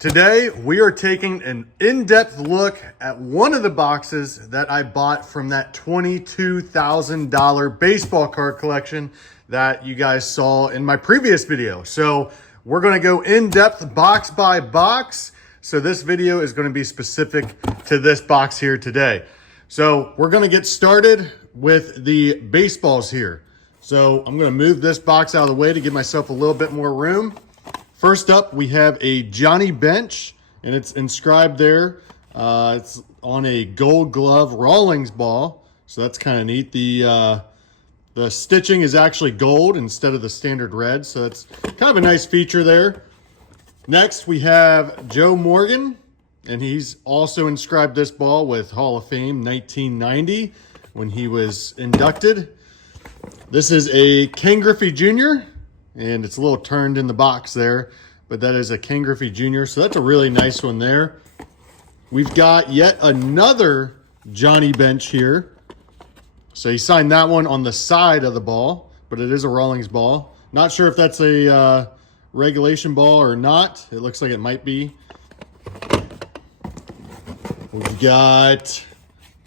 Today, we are taking an in-depth look at one of the boxes that I bought from that $22,000 baseball card collection that you guys saw in my previous video. So we're gonna go in-depth box by box. So this video is gonna be specific to this box here today. So we're gonna get started with the baseballs here. So I'm gonna move this box out of the way to give myself a little bit more room. First up, we have a Johnny Bench, and it's inscribed there. It's on a Gold Glove Rawlings ball, so that's kind of neat. The stitching is actually gold instead of the standard red, so that's kind of a nice feature there. Next, we have Joe Morgan, and he's also inscribed this ball with Hall of Fame 1990 when he was inducted. This is a Ken Griffey Jr., and it's a little turned in the box there, but that is a Ken Griffey Jr., so that's a really nice one there. We've got yet another Johnny Bench here. So he signed that one on the side of the ball, but it is a Rawlings ball. Not sure if that's a regulation ball or not. It looks like it might be. We've got,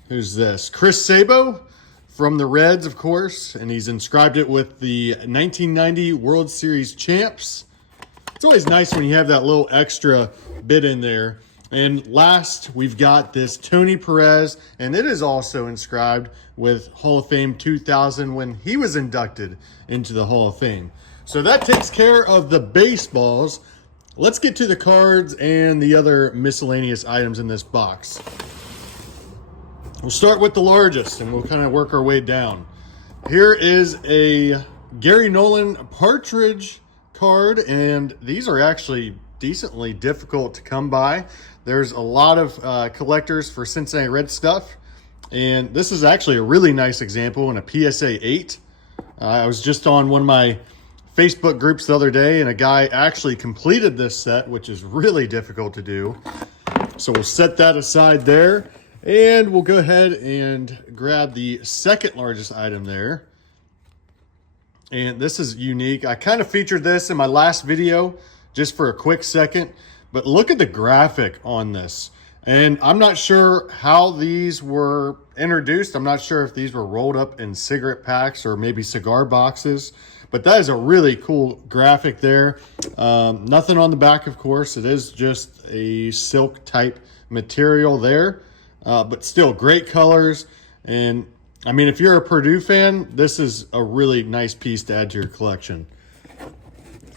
who's this? Chris Sabo from the Reds, of course, and he's inscribed it with the 1990 World Series champs. It's always nice when you have that little extra bit in there. And last, we've got this Tony Perez, and it is also inscribed with Hall of Fame 2000 when he was inducted into the Hall of Fame. So that takes care of the baseballs. Let's get to the cards and the other miscellaneous items in this box. We'll start with the largest, and we'll kind of work our way down. Here is a Gary Nolan Partridge card, and these are actually decently difficult to come by. There's a lot of collectors for Cincinnati Red stuff, and this is actually a really nice example in a PSA 8. I was just on one of my Facebook groups the other day, and a guy actually completed this set, which is really difficult to do. So we'll set that aside there. And we'll go ahead and grab the second largest item there. And this is unique. I kind of featured this in my last video just for a quick second, but look at the graphic on this. And I'm not sure how these were introduced. I'm not sure if these were rolled up in cigarette packs or maybe cigar boxes, but that is a really cool graphic there. Nothing on the back, of course. It is just a silk type material there. But still great colors. And I mean, if you're a Purdue fan, this is a really nice piece to add to your collection.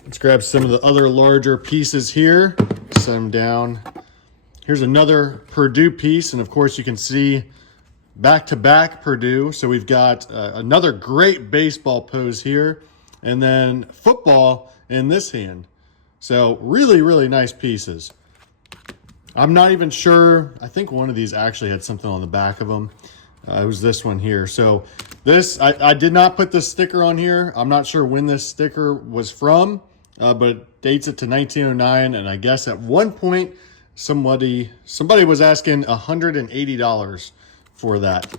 Let's grab some of the other larger pieces here, set them down. Here's another Purdue piece. And of course you can see back-to-back Purdue. So we've got another great baseball pose here, and then football in this hand. So really, really nice pieces. I'm not even sure. I think one of these actually had something on the back of them. It was this one here. So this, I did not put this sticker on here. I'm not sure when this sticker was from, but it dates it to 1909. And I guess at one point, somebody was asking $180 for that.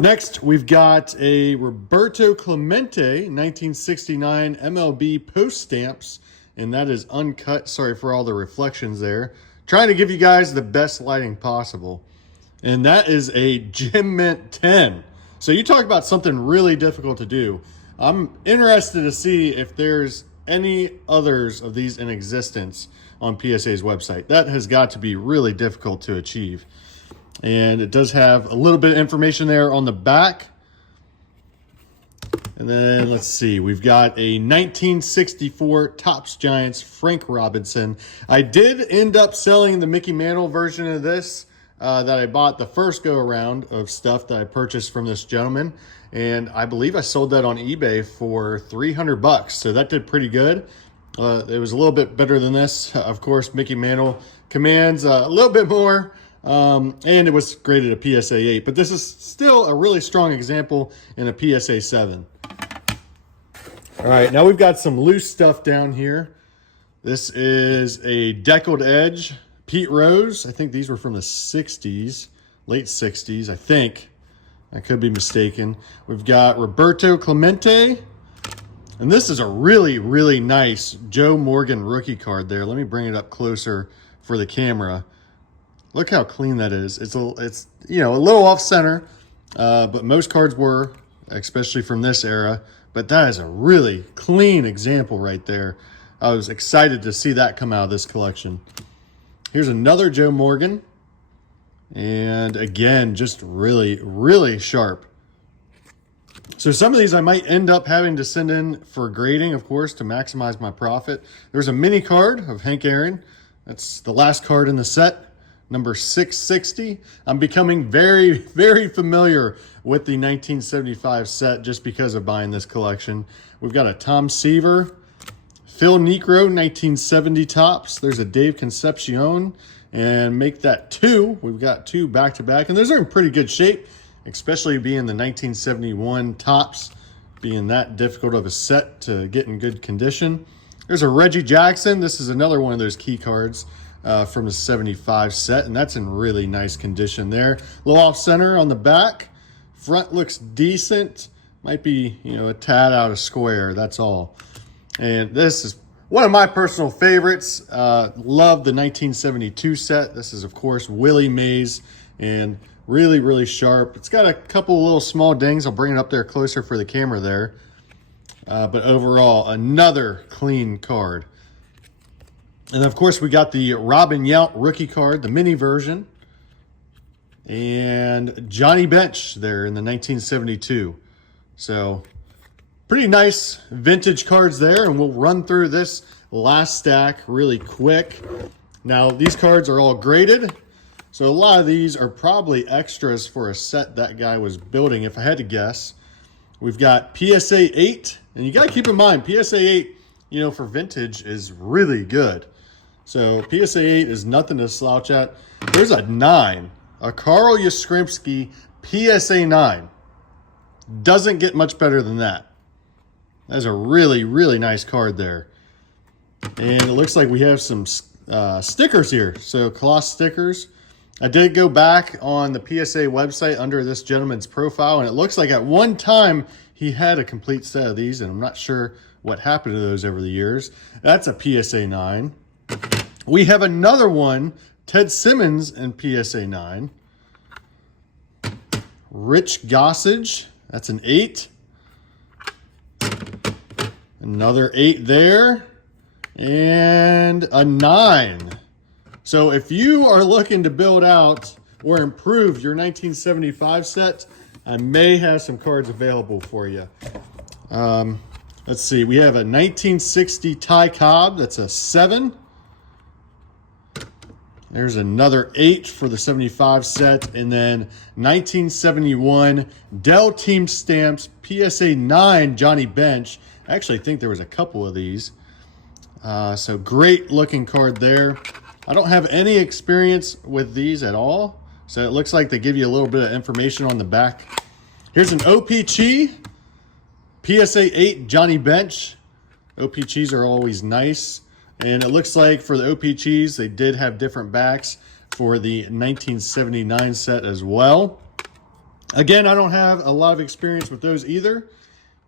Next, we've got a Roberto Clemente 1969 MLB post stamps. And that is uncut. Sorry for all the reflections there. Trying to give you guys the best lighting possible. And that is a Gem Mint 10. So you talk about something really difficult to do. I'm interested to see if there's any others of these in existence on PSA's website. That has got to be really difficult to achieve. And it does have a little bit of information there on the back. And then let's see, we've got a 1964 Topps Giants Frank Robinson. I did end up selling the Mickey Mantle version of this that I bought the first go around of stuff that I purchased from this gentleman. And I believe I sold that on eBay for $300. So that did pretty good. It was a little bit better than this. Of course, Mickey Mantle commands a little bit more. And it was graded a PSA 8. But this is still a really strong example in a PSA 7. All right, now we've got some loose stuff down here. This is a Deckled Edge Pete Rose. I think these were from the 60s, late 60s, I think. I could be mistaken. We've got Roberto Clemente, And this is a really, really nice Joe Morgan rookie card there. Let me bring it up closer for the camera. Look how clean that is. It's you know, a little off center, but most cards were, especially from this era. But that is a really clean example right there. I was excited to see that come out of this collection. Here's another Joe Morgan. And again, just really, really sharp. So some of these I might end up having to send in for grading, of course, to maximize my profit. There's a mini card of Hank Aaron. That's the last card in the set, number 660. I'm becoming very, very familiar with the 1975 set just because of buying this collection. We've got a Tom Seaver, Phil Niekro, 1970 tops. There's a Dave Concepcion, and make that 2. We've got 2 back-to-back, and those are in pretty good shape, especially being the 1971 tops, being that difficult of a set to get in good condition. There's a Reggie Jackson. This is another one of those key cards from the 75 set, and that's in really nice condition there. A little off center on the back. Front looks decent. Might be, you know, a tad out of square, that's all. And this is one of my personal favorites. Love the 1972 set. This is, of course, Willie Mays, and really, really sharp. It's got a couple little small dings. I'll bring it up there closer for the camera there. But overall, another clean card. And of course, we got the Robin Yount rookie card, the mini version. And Johnny Bench there in the 1972. So pretty nice vintage cards there. And we'll run through this last stack really quick. Now, these cards are all graded. So a lot of these are probably extras for a set that guy was building, if I had to guess. We've got PSA 8, and you got to keep in mind, PSA 8, you know, for vintage is really good. So PSA 8 is nothing to slouch at. There's a 9, a Carl Yastrzemski PSA 9. Doesn't get much better than that. That's a really, really nice card there. And it looks like we have some stickers here. So Colossus stickers. I did go back on the PSA website under this gentleman's profile, and it looks like at one time he had a complete set of these, and I'm not sure what happened to those over the years. That's a PSA 9. We have another one, Ted Simmons in PSA 9. Rich Gossage, that's an 8. Another 8 there, and a 9. So if you are looking to build out or improve your 1975 set, I may have some cards available for you. Let's see. We have a 1960 Ty Cobb. That's a 7. There's another 8 for the 75 set. And then 1971 Dell Team Stamps PSA 9 Johnny Bench. I actually think there was a couple of these. So great looking card there. I don't have any experience with these at all, so it looks like they give you a little bit of information on the back. Here's an OPC, PSA 8 Johnny Bench. OPCs are always nice, and it looks like for the OPCs, they did have different backs for the 1979 set as well. Again, I don't have a lot of experience with those either.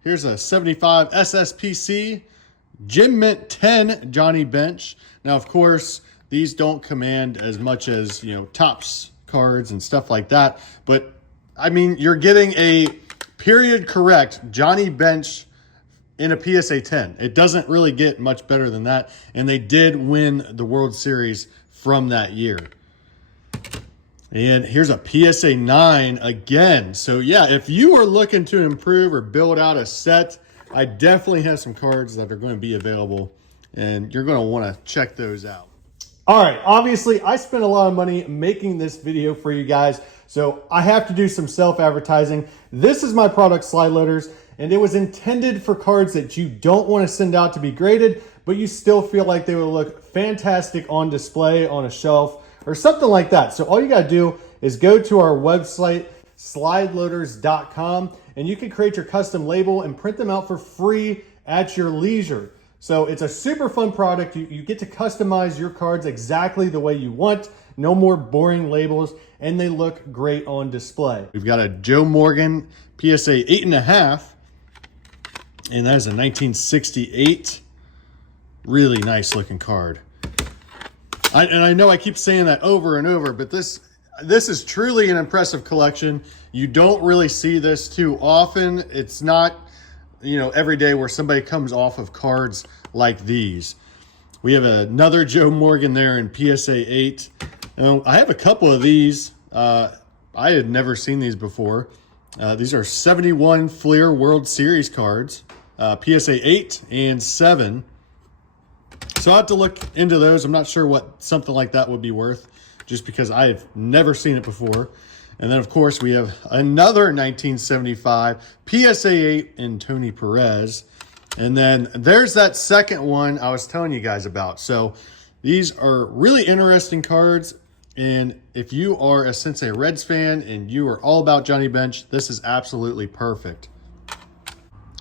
Here's a 75 SSPC, Gem Mint 10 Johnny Bench. Now, of course, these don't command as much as, you know, Topps cards and stuff like that. But, I mean, you're getting a period correct Johnny Bench in a PSA 10. It doesn't really get much better than that. And they did win the World Series from that year. And here's a PSA 9 again. So, yeah, if you are looking to improve or build out a set, I definitely have some cards that are going to be available. And you're going to want to check those out. All right, obviously I spent a lot of money making this video for you guys, so I have to do some self-advertising. This is my product, Slide Loaders, and it was intended for cards that you don't want to send out to be graded, but you still feel like they would look fantastic on display on a shelf or something like that. So all you got to do is go to our website, slideloaders.com, and you can create your custom label and print them out for free at your leisure. So it's a super fun product. You get to customize your cards exactly the way you want. No more boring labels, and they look great on display. We've got a Joe Morgan PSA 8.5. And that is a 1968. Really nice looking card. And I know I keep saying that over and over, but this is truly an impressive collection. You don't really see this too often. It's not, you know, every day where somebody comes off of cards like these. We have another Joe Morgan there in PSA 8. I have a couple of these. I had never seen these before. These are 71 Fleer World Series cards, PSA 8 and 7. So I'll have to look into those. I'm not sure what something like that would be worth, just because I've never seen it before. And then, of course, we have another 1975 PSA 8 in Tony Perez. And then there's that second one I was telling you guys about. So these are really interesting cards. And if you are a Cincinnati Reds fan and you are all about Johnny Bench, this is absolutely perfect.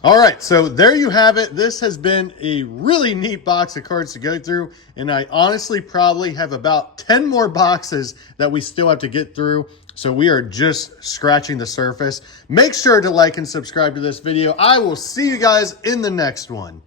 All right, so there you have it. This has been a really neat box of cards to go through, and I honestly probably have about 10 more boxes that we still have to get through, so we are just scratching the surface. Make sure to like and subscribe to this video. I will see you guys in the next one.